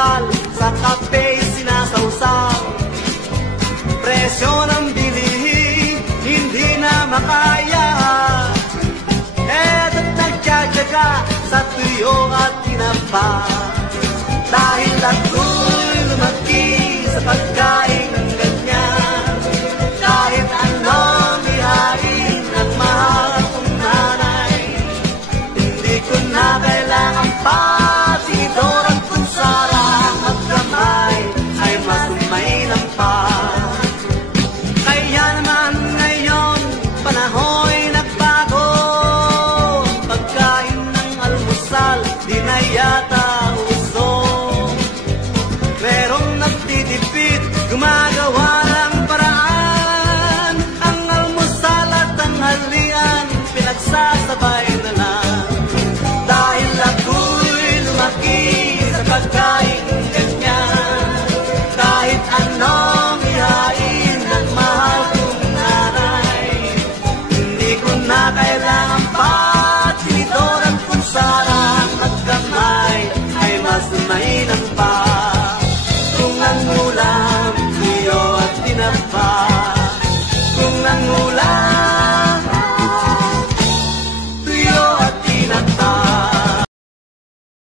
almusal, sa kape sinasawsaw. Presyo ng bilihin, hindi na makaya. Eto't nagtsatsaga sa tuyo at tinapa. Dahil ako'y lumaki sa pagkain ng ganyan. Kahit anong ihain at mahal akong nanay, hindi ko na kailangan pa tinidor at kutsara. Magkamay ay masumay ng pa. Kaya naman ngayon panahoy nagbago. Pagkain ng almusal di na yata